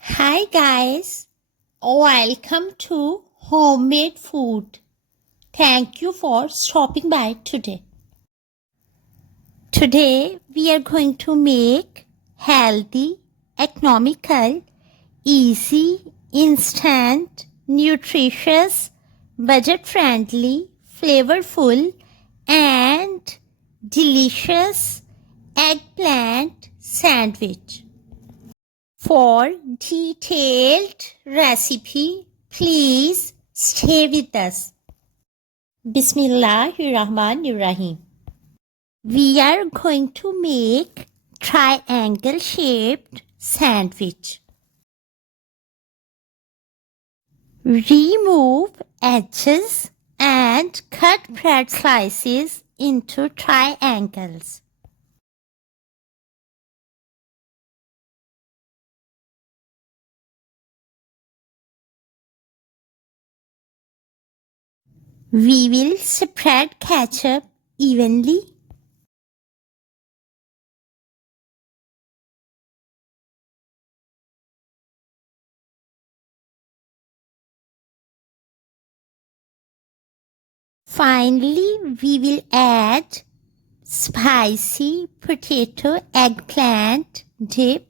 Hi guys, welcome to Homemade Food. Thank you for stopping by today. Today we are going to make healthy, economical, easy, instant, nutritious, budget-friendly, flavorful and delicious eggplant sandwich. For detailed recipe, please stay with us. Bismillahirrahmanirrahim. We are going to make triangle-shaped sandwich. Remove edges and cut bread slices into triangles. We will spread ketchup evenly. Finally, we will add spicy potato eggplant dip.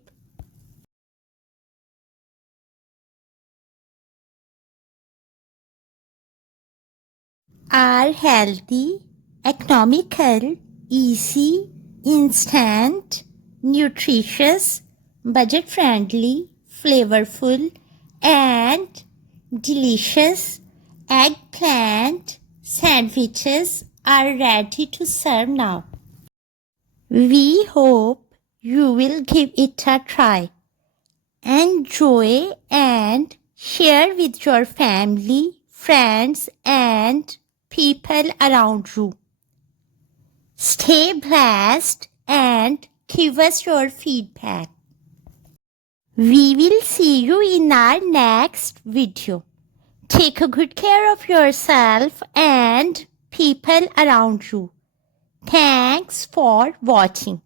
Our healthy, economical, easy, instant, nutritious, budget-friendly, flavorful, and delicious eggplant sandwiches are ready to serve now. We hope you will give it a try. Enjoy and share with your family, friends, and people around you. Stay blessed and give us your feedback. We will see you in our next video. Take a good care of yourself and people around you. Thanks for watching.